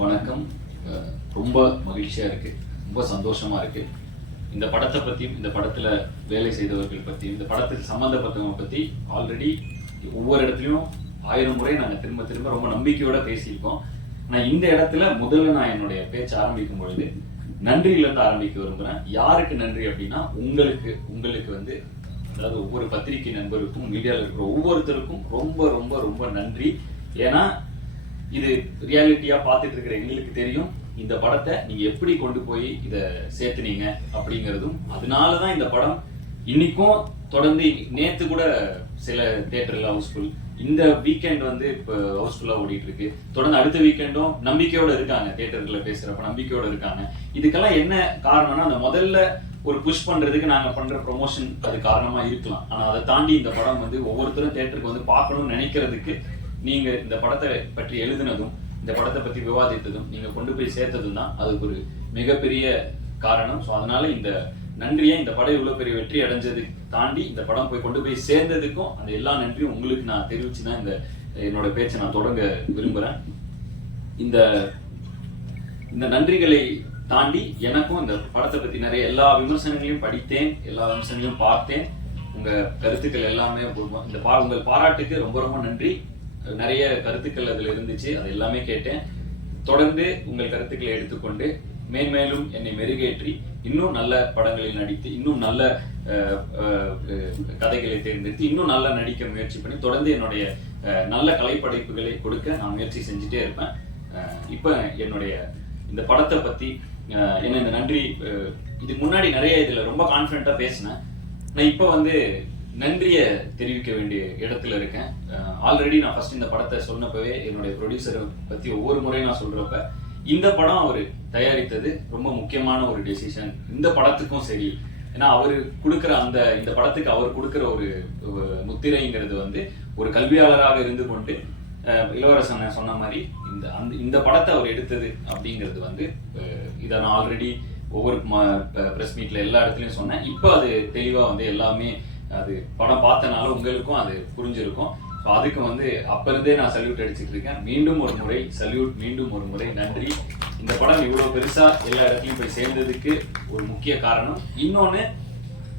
வணக்கம். ரொம்ப மகிழ்ச்சியாக இருக்குது ரொம்ப சந்தோஷமாக இருக்குது இந்த படத்தை பற்றியும் இந்த படத்தில் வேலை செய்தவர்கள் பற்றியும் இந்த படத்துக்கு சம்மந்தப்பட்டவங்க பற்றி ஆல்ரெடி ஒவ்வொரு இடத்துலையும் ஆயிரம் முறை நாங்கள் திரும்ப திரும்ப ரொம்ப நம்பிக்கையோட பேசியிருக்கோம். ஆனால் இந்த இடத்துல முதல்ல நான் என்னுடைய பேச்சு ஆரம்பிக்கும் பொழுது நன்றியிலிருந்து ஆரம்பிக்க விரும்புகிறேன் யாருக்கு நன்றி அப்படின்னா உங்களுக்கு உங்களுக்கு வந்து அதாவது ஒவ்வொரு பத்திரிகை நண்பருக்கும் மீடியாவில் இருக்கிற ஒவ்வொருத்தருக்கும் ரொம்ப ரொம்ப ரொம்ப நன்றி. ஏன்னா இது ரியாலிட்டியா பார்த்துட்டு இருக்கிற எங்களுக்கு தெரியும். இந்த படத்தை நீங்க எப்படி கொண்டு போய் இதை சேர்த்துனீங்க அப்படிங்கிறதும் அதனாலதான் இந்த படம் இன்னைக்கும் தொடர்ந்து நேத்து கூட சில தேட்டரில் ஹவுஸ்ஃபுல் இந்த வீக்கெண்ட் வந்து இப்போ ஹவுஸ்ஃபுல்லாக ஓடிட்டு இருக்கு தொடர்ந்து அடுத்த வீக்கெண்டும் நம்பிக்கையோட இருக்காங்க தேட்டரில் பேசுறப்ப நம்பிக்கையோட இருக்காங்க. இதுக்கெல்லாம் என்ன காரணம்னா அந்த முதல்ல ஒரு புஷ் பண்றதுக்கு நாங்கள் பண்ற ப்ரொமோஷன் அது காரணமா இருக்கலாம். ஆனால் அதை தாண்டி இந்த படம் வந்து ஒவ்வொருத்தரும் தேட்டருக்கு வந்து பார்க்கணும்னு நினைக்கிறதுக்கு நீங்க இந்த படத்தை பற்றி எழுதினதும் இந்த படத்தை பத்தி விவாதித்ததும் நீங்க கொண்டு போய் சேர்த்ததும் தான் அதுக்கு ஒரு மிகப்பெரிய காரணம். ஸோ அதனால இந்த நன்றியை இந்த படம் இவ்வளவு பெரிய வெற்றி அடைஞ்சது தாண்டி இந்த படம் போய் கொண்டு போய் சேர்ந்ததுக்கும் அந்த எல்லா நன்றியும் உங்களுக்கு நான் தெரிவிச்சு தான் இந்த என்னோட பேச்சை நான் தொடங்க விரும்புறேன். இந்த இந்த நன்றிகளை தாண்டி எனக்கும் இந்த படத்தை பத்தி நிறைய எல்லா விமர்சனங்களையும் படித்தேன் எல்லா விமர்சனங்களையும் பார்த்தேன். உங்க கருத்துக்கள் எல்லாமே இந்த பா உங்கள் பாராட்டுக்கு ரொம்ப ரொம்ப நன்றி. நிறைய கருத்துக்கள் அதில் இருந்துச்சு. அது எல்லாமே கேட்டேன். தொடர்ந்து உங்கள் கருத்துக்களை எடுத்துக்கொண்டு மேன்மேலும் என்னை மெருகேற்றி இன்னும் நல்ல படங்களில் நடித்து இன்னும் நல்ல கதைகளை தேர்ந்தெடுத்து இன்னும் நல்லா நடிக்க முயற்சி பண்ணி தொடர்ந்து என்னுடைய நல்ல கலைப்படைப்புகளை கொடுக்க நான் முயற்சி செஞ்சுட்டே இருப்பேன். இப்போ என்னுடைய இந்த படத்தை பற்றி என்ன இந்த நன்றி இதுக்கு முன்னாடி நிறைய இதில் ரொம்ப கான்பிடண்டா பேசினேன். நான் இப்போ வந்து நன்றியை தெரிவிக்க வேண்டிய இடத்துல இருக்கேன். ஆல்ரெடி நான் ஃபர்ஸ்ட் இந்த படத்தை சொன்னப்பவே என்னுடைய ப்ரொடியூசரை பத்தி ஒவ்வொரு முறையும் நான் சொல்றப்ப இந்த படம் அவர் தயாரித்தது ரொம்ப முக்கியமான ஒரு டெசிஷன் இந்த படத்துக்கும் சரி ஏன்னா அவர் கொடுக்குற அந்த இந்த படத்துக்கு அவர் கொடுக்குற ஒரு முத்திரைங்கிறது வந்து ஒரு கல்வியாளராக இருந்து கொண்டு இளவரசன் சொன்ன மாதிரி இந்த அந்த இந்த படத்தை அவர் எடுத்தது அப்படிங்கிறது வந்து இதை நான் ஆல்ரெடி ஒவ்வொரு ப்ரெஸ் மீட்ல எல்லா இடத்துலையும் சொன்னேன். இப்போ அது தெளிவாக வந்து எல்லாமே அது படம் பார்த்தனால உங்களுக்கும் அது புரிஞ்சிருக்கும். ஸோ அதுக்கு வந்து அப்ப இருந்தே நான் சல்யூட் அடிச்சிட்டு இருக்கேன். மீண்டும் ஒரு முறை சல்யூட் மீண்டும் ஒரு முறை நன்றி. இந்த படம் இவ்வளோ பெருசாக எல்லா இடத்துலையும் போய் சேர்ந்ததுக்கு ஒரு முக்கிய காரணம். இன்னொன்று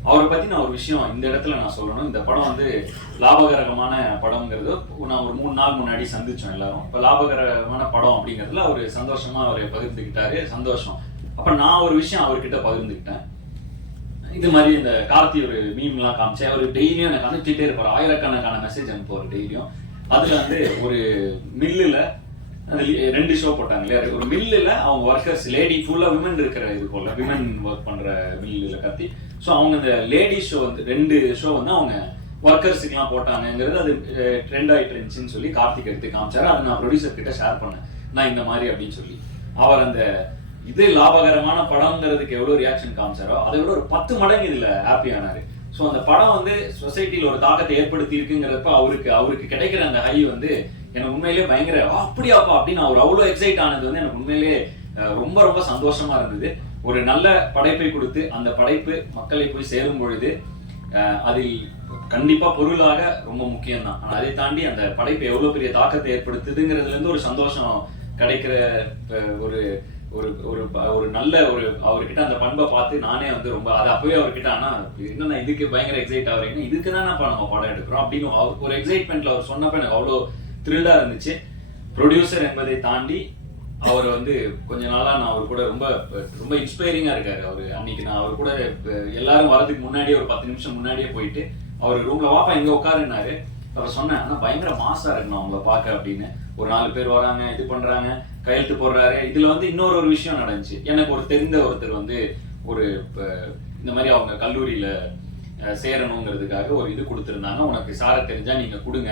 அவரை பற்றி நான் ஒரு விஷயம் இந்த இடத்துல நான் சொல்லணும். இந்த படம் வந்து லாபகரமான படம்ங்கிறது. நான் ஒரு மூணு நாள் முன்னாடி சந்தித்தோம் எல்லாரும். இப்போ லாபகரமான படம் அப்படிங்கிறதுல அவர் சந்தோஷமா அவர் பகிர்ந்துக்கிட்டாரு சந்தோஷம். அப்போ நான் ஒரு விஷயம் அவர்கிட்ட பகிர்ந்துக்கிட்டேன். இது மாதிரி இந்த கார்த்தி ஒரு மீம்லாம் காமிச்சேன் அவர் டெய்லியும் எனக்கு அனுப்பிச்சிட்டே இருப்பார். ஆயிரக்கணக்கான மெசேஜ் அனுப்புவார் டெய்லியும் அதுல வந்து ஒரு மில்லுல ரெண்டு ஷோ போட்டாங்க இல்லையா? ஒரு மில்லுல அவங்க ஒர்க்கர்ஸ் லேடி ஃபுல்லா விமன் இருக்கிற இது போல விமன் ஒர்க் பண்ற மில்லுல கத்தி ஸோ அவங்க இந்த லேடி ஷோ வந்து ரெண்டு ஷோ வந்து அவங்க ஒர்க்கர்ஸுக்குலாம் போட்டாங்கங்கிறது அது ட்ரெண்ட் ஆயிட்டு இருந்துச்சுன்னு சொல்லி கார்த்திக் எடுத்து காமிச்சாரு. அதை நான் ப்ரொடியூசர் கிட்ட ஷேர் பண்ணேன். நான் இந்த மாதிரி அப்படின்னு சொல்லி. அவர் அந்த இது லாபகரமான படம்ங்கிறதுக்கு எவ்வளவு ரியாக்ஷன் காமிச்சாரோ அதை விட ஒரு பத்து மடங்கு இதுல ஹாப்பி ஆனாரு. ஸோ அந்த படம் வந்து சொசைட்டியில் ஒரு தாக்கத்தை ஏற்படுத்தி இருக்குங்கிறப்ப அவருக்கு அவருக்கு கிடைக்கிற அந்த ஹை வந்து எனக்கு உண்மையிலேயே பயங்கர அப்படியாப்பா அப்படின்னு அவர் அவ்வளோ எக்ஸைட் ஆனது வந்து எனக்கு உண்மையிலேயே ரொம்ப ரொம்ப சந்தோஷமா இருந்தது. ஒரு நல்ல படைப்பை கொடுத்து அந்த படைப்பு மக்களை போய் சேரும் பொழுது அதில் கண்டிப்பா பொருளாக ரொம்ப முக்கியம் தான் ஆனால் அதை தாண்டி அந்த படைப்பு எவ்வளவு பெரிய தாக்கத்தை ஏற்படுத்துதுங்கிறதுல இருந்து ஒரு சந்தோஷம் கிடைக்கிற ஒரு ஒரு ஒரு ஒரு நல்ல ஒரு அவர்கிட்ட அந்த பண்பை பார்த்து நானே வந்து ரொம்ப அது அப்பவே அவர்கிட்ட ஆனா என்னன்னா இதுக்கு பயங்கர எக்ஸைட் ஆகுறீங்க? இதுக்கு தானேப்பா நம்ம படம் எடுக்கிறோம்? அப்படின்னு அவர் ஒரு எக்ஸைட்மெண்ட்ல அவர் சொன்னப்ப எனக்கு அவ்வளோ த்ரில்லா இருந்துச்சு. ப்ரொடியூசர் என்பதை தாண்டி அவர் வந்து கொஞ்ச நாளா நான் அவர் கூட ரொம்ப ரொம்ப இன்ஸ்பைரிங்கா இருக்காரு. அவரு அன்னைக்கு நான் அவர் கூட எல்லாரும் வரதுக்கு முன்னாடியே ஒரு பத்து நிமிஷம் முன்னாடியே போயிட்டு அவர் ரூம்ல வாப்பா இங்க உட்காருனாரு அவர் சொன்னேன் ஆனா பயங்கர மாசா இருக்கு நான் உங்களை பார்க்க அப்படின்னு. ஒரு நாலு பேர் வராங்க இது பண்றாங்க கையெழுத்து போடுறாரு. இதுல வந்து இன்னொரு ஒரு விஷயம் நடந்துச்சு. எனக்கு ஒரு தெரிந்த ஒருத்தர் வந்து ஒரு இந்த மாதிரி அவங்க கல்லூரியில சேரணுங்கிறதுக்காக ஒரு இது கொடுத்துருந்தாங்க. உனக்கு சார தெரிஞ்சா நீங்க கொடுங்க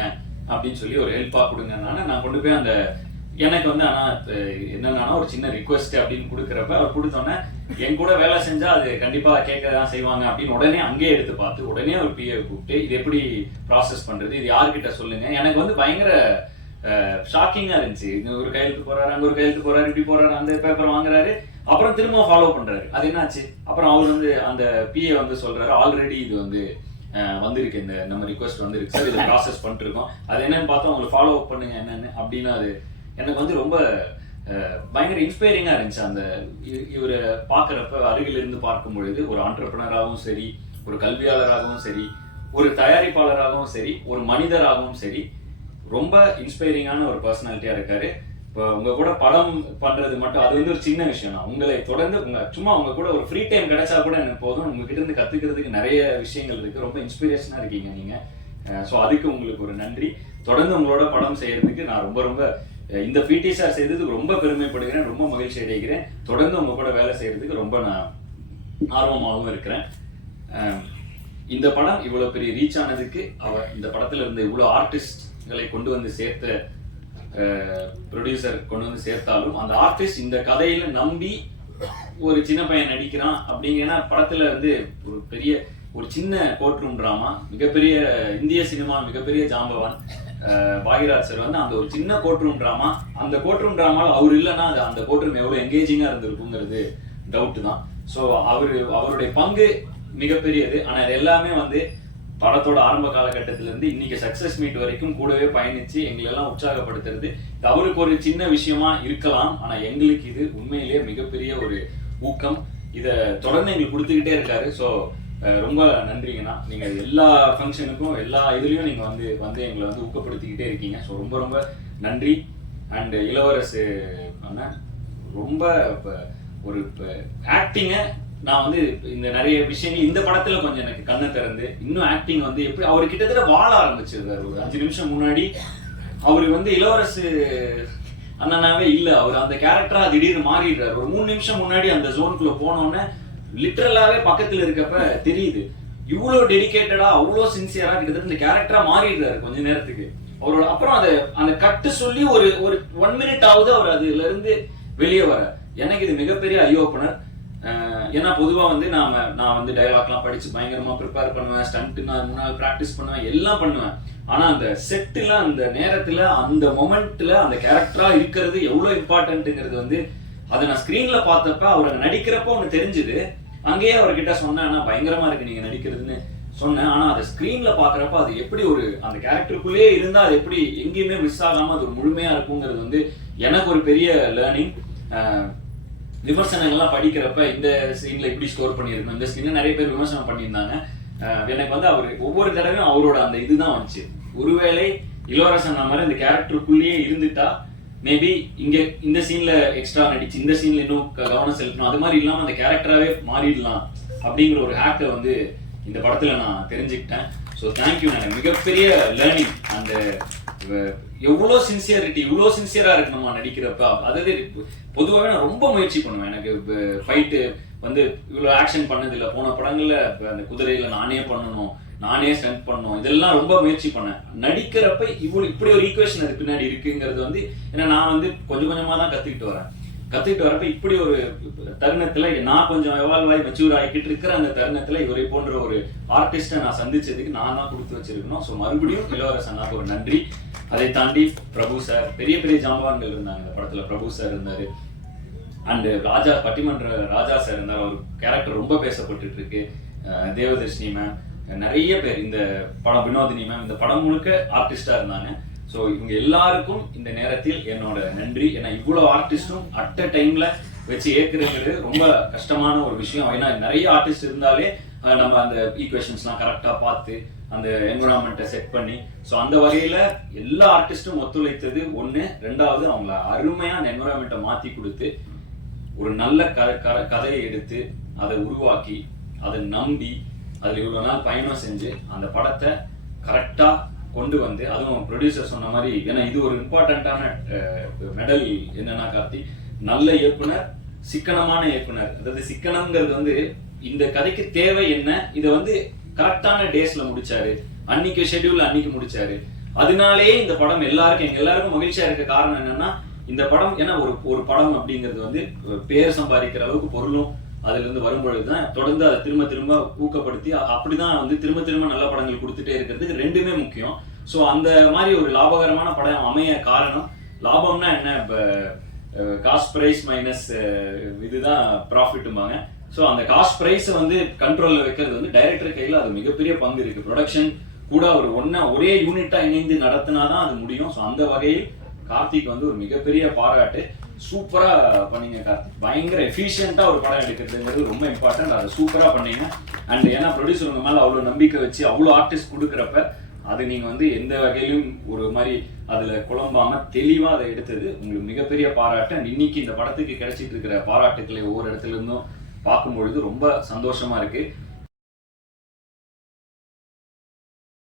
அப்படின்னு சொல்லி ஒரு ஹெல்ப்பா கொடுங்கனால நான் கொண்டு போய் அந்த எனக்கு வந்து ஆனா என்னன்னா ஒரு சின்ன ரிக்வெஸ்ட் அப்படின்னு கொடுக்குறப்ப அவர் கொடுத்தோன்னே என் கூட வேலை செஞ்சா அது கண்டிப்பா கேட்க தான் செய்வாங்க அப்படின்னு உடனே அங்கேயே எடுத்து பார்த்து உடனே ஒரு பிஏ கூப்பிட்டு இது எப்படி ப்ராசஸ் பண்றது? இது யார்கிட்ட சொல்லுங்க? எனக்கு வந்து பயங்கர ஷாக்கிங்காக இருந்துச்சு. இங்கே ஒரு கையெழுத்து போறாரு அங்கே ஒரு கையெழுத்து போறாரு இப்படி போறாரு அந்த பேப்பர் வாங்குறாரு. அப்புறம் திரும்ப ஃபாலோ பண்றாரு. அது என்னாச்சு? அப்புறம் அவர் வந்து அந்த பிஏ வந்து சொல்கிறாரு ஆல்ரெடி இது வந்து வந்திருக்கு. இந்த நம்ம ரிக்வஸ்ட் வந்திருக்கு. சார் இதை ப்ராசஸ் பண்ணிட்டுருக்கோம். அது என்னன்னு பார்த்தா உங்களுக்கு ஃபாலோ அப் பண்ணுங்க என்னன்னு. அப்படின்னு அது எனக்கு வந்து ரொம்ப பயங்கர இன்ஸ்பைரிங்காக இருந்துச்சு. அந்த இவரை பார்க்குறப்ப அருகில் இருந்து பார்க்கும் பொழுது ஒரு ஆண்டர்பனராகவும் சரி ஒரு கல்வியாளராகவும் சரி ஒரு தயாரிப்பாளராகவும் சரி ஒரு மனிதராகவும் சரி ரொம்ப இன்ஸ்பைரிங்கான ஒரு பர்சனாலிட்டியா இருக்காரு. இப்போ உங்க கூட படம் பண்றது மட்டும் அது வந்து ஒரு சின்ன விஷயம் தான். உங்களை தொடர்ந்து உங்க சும்மா உங்க கூட ஒரு ஃப்ரீ டைம் கிடைச்சா கூட எனக்கு போதும். உங்ககிட்ட இருந்து கத்துக்கிறதுக்கு நிறைய விஷயங்கள் இருக்கு. ரொம்ப இன்ஸ்பிரேஷனா இருக்கீங்க நீங்க. ஸோ அதுக்கு உங்களுக்கு ஒரு நன்றி. தொடர்ந்து உங்களோட படம் செய்யறதுக்கு நான் ரொம்ப ரொம்ப இந்த பிடி சார் செய்ததுக்கு ரொம்ப பெருமைப்படுகிறேன். ரொம்ப மகிழ்ச்சி அடைகிறேன். தொடர்ந்து உங்க கூட வேலை செய்யறதுக்கு ரொம்ப நான் ஆர்வமாகவும் இருக்கிறேன். இந்த படம் இவ்வளவு பெரிய ரீச் ஆனதுக்கு அவர் இந்த படத்துல இருந்த இவ்வளவு ஆர்டிஸ்ட்களை கொண்டு வந்து சேர்த்த ப்ரொடியூசர் கொண்டு வந்து சேர்த்தாலும் அந்த ஆர்டிஸ்ட் இந்த கதையில நம்பி ஒரு சின்ன பையன் நடிக்கிறான் அப்படிங்கன்னா படத்துல வந்து ஒரு பெரிய ஒரு சின்ன கோர்ட்ரூம் டிராமா மிகப்பெரிய இந்திய சினிமா மிகப்பெரிய ஜாம்பவான் பாகிராஜ் சார் வந்து அந்த ஒரு சின்ன கோர்ட்ரூம் டிராமா அந்த கோர்ட்ரூம் டிராமாவில் அவர் இல்லைன்னா அது அந்த கோர்ட்ரூம் எவ்வளோ எங்கேஜிங்காக இருந்திருக்குங்கிறது டவுட்டு தான். ஸோ அவர் அவருடைய பங்கு மிகப்பெரியது. ஆனால் எல்லாமே வந்து படத்தோட ஆரம்ப காலகட்டத்தில இருந்து இன்னைக்கு சக்சஸ் மீட் வரைக்கும் கூடவே பயணிச்சு எங்களை எல்லாம் உற்சாகப்படுத்துறது. இது அவருக்கு ஒரு சின்ன விஷயமா இருக்கலாம். ஆனா எங்களுக்கு இது உண்மையிலேயே மிகப்பெரிய ஒரு ஊக்கம். இத தொடர்ந்து எங்களுக்கு கொடுத்துக்கிட்டே இருக்காரு. ஸோ ரொம்ப நன்றிங்கண்ணா. நீங்க எல்லா ஃபங்க்ஷனுக்கும் எல்லா இதுலயும் நீங்க வந்து வந்து எங்களை வந்து ஊக்கப்படுத்திக்கிட்டே இருக்கீங்க. ஸோ ரொம்ப ரொம்ப நன்றி. அண்ட் இளவரசு அண்ணன் ரொம்ப ஒரு ஆக்டிங்க நான் வந்து இந்த நிறைய விஷயங்கள் இந்த படத்துல கொஞ்சம் எனக்கு கண்ணை திறந்து இன்னும் ஆக்டிங் வந்து எப்படி அவர் கிட்டத்தட்ட வாழ ஆரம்பிச்சிருந்தார் ஒரு அஞ்சு நிமிஷம் முன்னாடி அவர் வந்து இளவரசு அண்ணனாவே இல்ல. அவர் அந்த கேரக்டரா திடீர்னு மாறிடுறாரு. ஒரு மூணு நிமிஷம் முன்னாடி அந்த ஜோனுக்குள்ள போனோடனே லிட்ரலாவே பக்கத்துல இருக்கப்ப தெரியுது. இவ்வளவு டெடிக்கேட்டடா அவ்வளோ சின்சியரா கிட்டத்தட்ட இந்த கேரக்டரா மாறிடுறாரு கொஞ்ச நேரத்துக்கு. அவரோட அப்புறம் அதை அந்த கட்டு சொல்லி ஒரு ஒரு ஒன் மினிட் ஆகுது அவர் அதுல இருந்து வெளியே வர எனக்கு இது மிகப்பெரிய ஐ ஓப்பனர் ஏன்னா பொதுவாக வந்து நாம நான் வந்து டயலாக்லாம் படிச்சு பயங்கரமா ப்ரிப்பேர் பண்ணுவேன் ஸ்டண்ட்டு நான் முன்னாள் ப்ராக்டிஸ் பண்ணுவேன் எல்லாம் பண்ணுவேன். ஆனா அந்த செட்டில் அந்த நேரத்தில் அந்த மொமெண்ட்ல அந்த கேரக்டரா இருக்கிறது எவ்வளோ இம்பார்ட்டன்ட்டுங்கிறது வந்து அதை நான் ஸ்கிரீன்ல பார்த்தப்ப அவர் நடிக்கிறப்போ ஒன்று தெரிஞ்சுது. அங்கேயே அவர்கிட்ட சொன்னேன் ஆனால் பயங்கரமா இருக்கு நீங்க நடிக்கிறதுன்னு. சொன்னேன். ஆனா அதை ஸ்கிரீன்ல பாக்குறப்ப அது எப்படி ஒரு அந்த கேரக்டருக்குள்ளேயே இருந்தா அது எப்படி எங்கேயுமே மிஸ் ஆகாம அது முழுமையாக முழுமையா இருக்குங்கிறது வந்து எனக்கு ஒரு பெரிய லேர்னிங் விமர்சனங்கள்லாம் படிக்கிறப்ப இந்த சீன்ல இப்படி ஸ்கோர் பண்ணியிருக்கணும் இந்த சீன்ல நிறைய பேர் விமர்சனம் பண்ணியிருந்தாங்க. எனக்கு வந்து அவர் ஒவ்வொரு தடவையும் அவரோட அந்த இதுதான் வந்துச்சு. ஒருவேளை இளவரசன் மாதிரி இந்த கேரக்டருக்குள்ளேயே இருந்துட்டா மேபி இங்க இந்த சீன்ல எக்ஸ்ட்ரா நடிச்சு இந்த சீன்ல இன்னும் கவனம் செலுத்தணும். அது மாதிரி இல்லாம அந்த கேரக்டராகவே மாறிடலாம் அப்படிங்கிற ஒரு ஹேக்கை வந்து இந்த படத்துல நான் தெரிஞ்சுக்கிட்டேன். ஸோ தேங்க்யூ எனக்கு மிகப்பெரிய லேர்னிங் அந்த எவ்வளோ சின்சியரிட்டி இவ்வளோ சின்சியரா இருக்கு நம்ம நடிக்கிறப்ப. அதாவது பொதுவாகவே நான் ரொம்ப முயற்சி பண்ணுவேன். எனக்கு ஃபைட்டு வந்து இவ்வளோ ஆக்ஷன் பண்ணது இல்லை போன படங்கள்ல அந்த குதிரையில நானே பண்ணணும் நானே ஸ்டண்ட் பண்ணணும் இதெல்லாம் ரொம்ப முயற்சி பண்ணேன். நடிக்கிறப்ப இவ்வளோ இப்படி ஒரு ஈக்குவேஷன் அது பின்னாடி இருக்குங்கிறது வந்து ஏன்னா நான் வந்து கொஞ்சம் கொஞ்சமாக தான் கற்றுக்கிட்டு வரேன். கத்துக்கிட்டு வரப்ப இப்படி ஒரு தருணத்துல நான் கொஞ்சம் எவால்வ் ஆகி மெச்சூர் ஆகிக்கிட்டு இருக்கிற அந்த தருணத்துல இவரை போன்ற ஒரு ஆர்டிஸ்டை நான் சந்திச்சதுக்கு நான் தான் கொடுத்து வச்சிருக்கணும். ஸோ மறுபடியும் இளவரசனாக ஒரு நன்றி. அதை தாண்டி பிரபு சார் பெரிய பெரிய ஜாம்பவான்கள் இருந்தாங்க இந்த படத்துல. பிரபு சார் இருந்தாரு. அண்டு ராஜா பட்டிமன்ற ராஜா சார் இருந்தார். அவர் கேரக்டர் ரொம்ப பேசப்பட்டு இருக்கு தேவதர்ஷினி மேம் நிறைய பேர் இந்த படம் வினோதினி மேம் இந்த படம் முழுக்க ஆர்டிஸ்டா இருந்தாங்க. ஸோ இவங்க எல்லாருக்கும் இந்த நேரத்தில் என்னோட நன்றி. ஏன்னா இவ்வளோ ஆர்டிஸ்டும் அட் அ டைம்ல வச்சு ஏற்கிறது ரொம்ப கஷ்டமான ஒரு விஷயம். ஏன்னா நிறைய ஆர்டிஸ்ட் இருந்தாலே நம்ம அந்த ஈக்குவேஷன்ஸ்லாம் கரெக்டாக பார்த்து அந்த என்விரான்மெண்ட்டை செட் பண்ணி ஸோ அந்த வகையில் எல்லா ஆர்டிஸ்ட்டும் ஒத்துழைத்தது ஒன்று ரெண்டாவது அவங்கள அருமையாக அந்த என்விரான்மெண்ட்டை மாற்றி கொடுத்து ஒரு நல்ல க க- கதையை எடுத்து அதை உருவாக்கி அதை நம்பி அதில் இவ்வளோ நாள் பயணம் செஞ்சு அந்த படத்தை கரெக்டாக கொண்டு வந்து அதுவும் ப்ரொடியூசர் சொன்ன மாதிரி ஏன்னா இது ஒரு இம்பார்ட்டண்ட்டான மெடல் என்னன்னா கார்த்தி நல்ல இயக்குனர் சிக்கனமான இயக்குனர். அதாவது சிக்கனம்ங்கிறது வந்து இந்த கதைக்கு தேவை என்ன இதை வந்து கரெக்டான டேஸ்ல முடிச்சாரு. அன்னைக்கு ஷெட்யூல் அன்னைக்கு முடிச்சாரு. அதனாலேயே இந்த படம் எல்லாருக்கும் எங்க எல்லாருக்கும் மகிழ்ச்சியா இருக்க காரணம் என்னன்னா இந்த படம் ஏன்னா ஒரு ஒரு படம் அப்படிங்கிறது வந்து பேர் சம்பாதிக்கிற அளவுக்கு பொருளும் அதுல இருந்து வரும்பொழுது தான் தொடர்ந்து அதை திரும்ப திரும்ப ஊக்கப்படுத்தி அப்படிதான் வந்து திரும்ப திரும்ப நல்ல படங்கள் கொடுத்துட்டே இருக்கிறதுக்கு ரெண்டுமே முக்கியம். ஸோ அந்த மாதிரி ஒரு லாபகரமான படம் அமைய காரணம் லாபம்னா என்ன? இப்போ காஸ்ட் ப்ரைஸ் மைனஸ் இதுதான் ப்ராஃபிட்டும்பாங்க ஸோ அந்த காஸ்ட் ப்ரைஸை வந்து கண்ட்ரோலில் வைக்கிறது வந்து டைரக்டர் கையில் அது மிகப்பெரிய பங்கு இருக்குது ப்ரொடக்ஷன் கூட ஒரு ஒன்றா ஒரே யூனிட்டாக இணைந்து நடத்தினா தான் அது முடியும். ஸோ அந்த வகையில் கார்த்திக் வந்து ஒரு மிகப்பெரிய பாராட்டு. சூப்பராக பண்ணீங்க கார்த்திக். பயங்கர எஃபிஷியண்ட்டாக ஒரு படம் எடுக்கிறதுங்கிறது ரொம்ப இம்பார்ட்டன்ட் அதை சூப்பராக பண்ணீங்க. அண்ட் ஏன்னா ப்ரொடியூசர் உங்கள் மேலே அவ்வளோ நம்பிக்கை வச்சு அவ்வளோ ஆர்டிஸ்ட் கொடுக்குறப்ப அது நீங்கள் வந்து எந்த வகையிலும் ஒரு மாதிரி அதில் குழம்பாமல் தெளிவாக அதை எடுத்தது உங்களுக்கு மிகப்பெரிய பாராட்டு. அண்ட் இன்னைக்கு இந்த படத்துக்கு கிடைச்சிட்டு இருக்கிற பாராட்டுக்களை ஒவ்வொரு இடத்துல இருந்தும் பார்க்கும்பொழுது ரொம்ப சந்தோஷமாக இருக்குது